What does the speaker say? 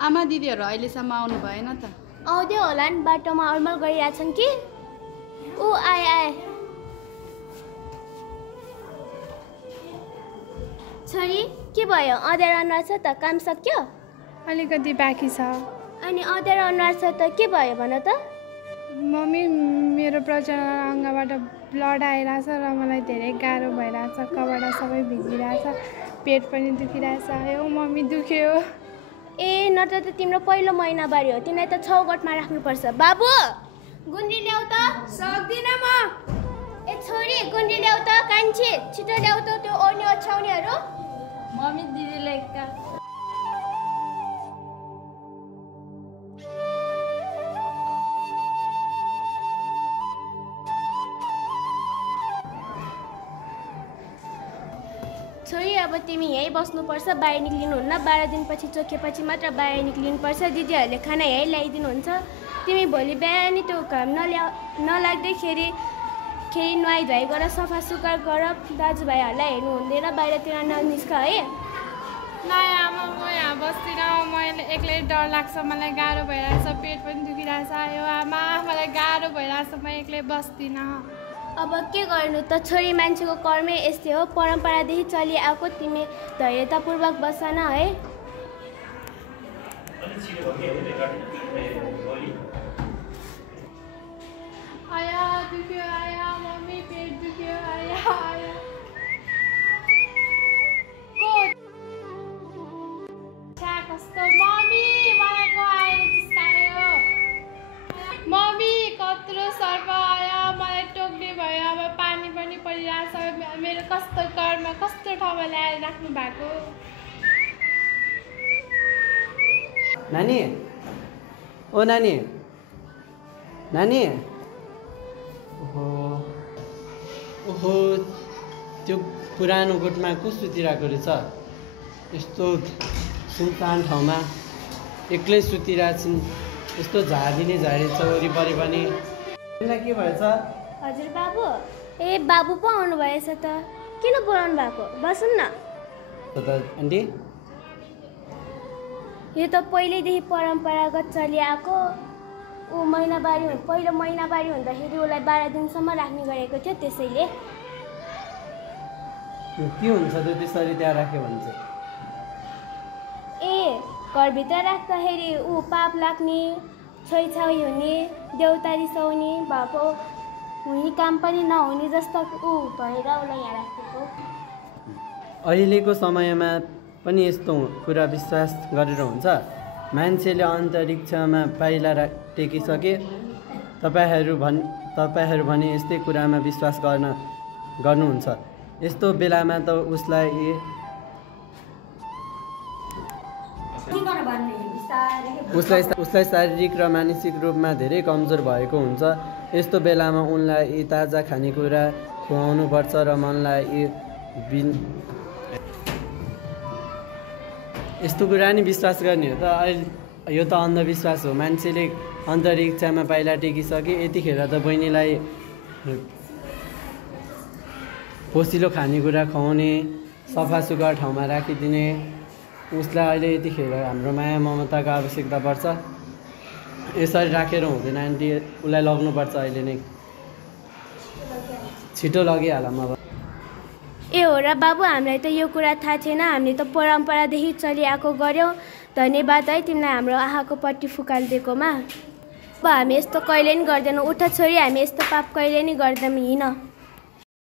आमा दिदीहरू अहिलेसम्म आउनु भएन त? आउँदै होला नि, बाटोमा अल्मल गरिरहेछन् कि। ऊ आए। छोरी के भयो? अँध्यारो अनुहार छ त, काम सक्यो? अलिकति बाँकी छ। अनि अँध्यारो अनुहार छ त के भयो भन त? मम्मी, मेरो प्रजनन अङ्गबाट ब्लड आइरहेछ र मलाई धेरै गाह्रो भइरहेछ, कपडा सबै भिजिरहेछ, पेट पनि दुखिरहेछ। यो मम्मी दुख्यो। ए न त तिम्रो पहिलो महिनावारी हो, तिमीलाई त 6 गटमा राख्नुपर्छ। बाबु गुन्द्री ल्याऊ त। सक्दिनँ म। ए छोरी गुन्द्री ल्याऊ त, कान्छी छिटो ल्याऊ त त्यो ओर्नी ओछ्याउनेहरू। मम्मी दिदीले एकका छोरी अब तिमी यहीँ बस्नुपर्छ, बाहिर निक्लिनुहुन्न। 12 दिनपछि चोखेपछि मात्र बाहिर निक्लिनुपर्छ। दिदीहरूले खाना यहीँ ल्याइदिनुहुन्छ। तिमी भोलि बिहानै त्यो घाम नलाग्दैखेरि नुहाइ धुवाइ गर, सफा सुग्घर गर, दाजुभाइहरूलाई हेर्नु हुँदैन, बाहिरतिर ननिस्क है। नाइ आमा, म यहाँ बस्दिनँ। मैले एक्लै डर लाग्छ, मलाई गाह्रो भइरहेछ, पेट पनि दुखिरहेछ। यो आमा, मलाई गाह्रो भइरहेछ, म एक्लै बस्दिनँ। अब के गर्नु त, छोरी मान्छेको कर्मै यस्तै हो, परम्परादेखि चलिआएको। तिमी धैर्यतापूर्वक बस न है। आया दुख्यो, आया मम्मी पेट दुख्यो, आया कस्तो मम्मी, मलाई को आएर चिस्कायो। मम्मी कत्रो सर्प आयो, मलाई टोक्ने भयो। अब पानी पनि परिरहेछ। मेरो कस्तो घरमा कस्तो ठाउँमा ल्याएर राख्नु भएको। नानी, ओ नानी, नानी। ओहो, त्यो पुरानो गोठमा को सुतिरहेको रहेछ? यस्तो सुनसान ठाउँमा एक्लै सुतिरहेछन्। यस्तो झाडीले झाडेछ वरिपरि पनि। तिमीलाई के भएछ? हजुर बाबु। ए बाबु पो आउनु भएछ त, किन बोलाउनु भएको? बसौँ न। आन्टी, यो त पहिल्यैदेखि परम्परागत चलिआएको। ऊ पहिलो महिनावारी हुँदाखेरि उसलाई 12 दिनसम्म राख्ने गरेको थियो, त्यसैले। के हुन्छ त त्यसरी त्यहाँ राख्यो भने चाहिँ? ए घरभित्र राख्दाखेरि ऊ पाप लाग्ने, छोइछाइ हुने, देउता रिसाउने भएको हुने, काम पनि नहुने जस्तो ऊ भएर उसलाई यहाँ राखेको। अहिलेको समयमा पनि यस्तो कुरा विश्वास गरेर हुन्छ? मान्छेले अन्तरिक्षमा पाइला टेकिसके, तपाईँहरू भने यस्तै कुरामा विश्वास गर्नुहुन्छ। यस्तो बेलामा त उसलाई शारीरिक र मानसिक रूपमा धेरै कमजोर भएको हुन्छ। यस्तो बेलामा उनलाई ताजा खानेकुरा खुवाउनुपर्छ र मनलाई यस्तो कुरा नि विश्वास गर्ने हो त? यो त अन्धविश्वास हो। मान्छेले अन्तरिक्षमा पाइला टेकिसके, यतिखेर त बहिनीलाई पोसिलो खानेकुरा खुवाउने, सफा सुग्घर ठाउँमा राखिदिने। उसलाई अहिले यतिखेर हाम्रो माया ममताको आवश्यकता पर्छ। यसरी राखेर हुँदैन आन्टी, उसलाई लग्नुपर्छ अहिले नै। छिटो लगिहालौँ अब। ए हो र बाबु, हामीलाई त यो कुरा थाहा थिएन। हामीले त परम्परादेखि चलिआएको गऱ्यौँ। धन्यवाद है तिमीलाई हाम्रो आँखाको पट्टी फुकालिदिएकोमा। अब हामी यस्तो कहिले नि गर्दैनौँ। उठ छोरी, हामी यस्तो पाप कहिले नि गर्दैनौँ। हिँड।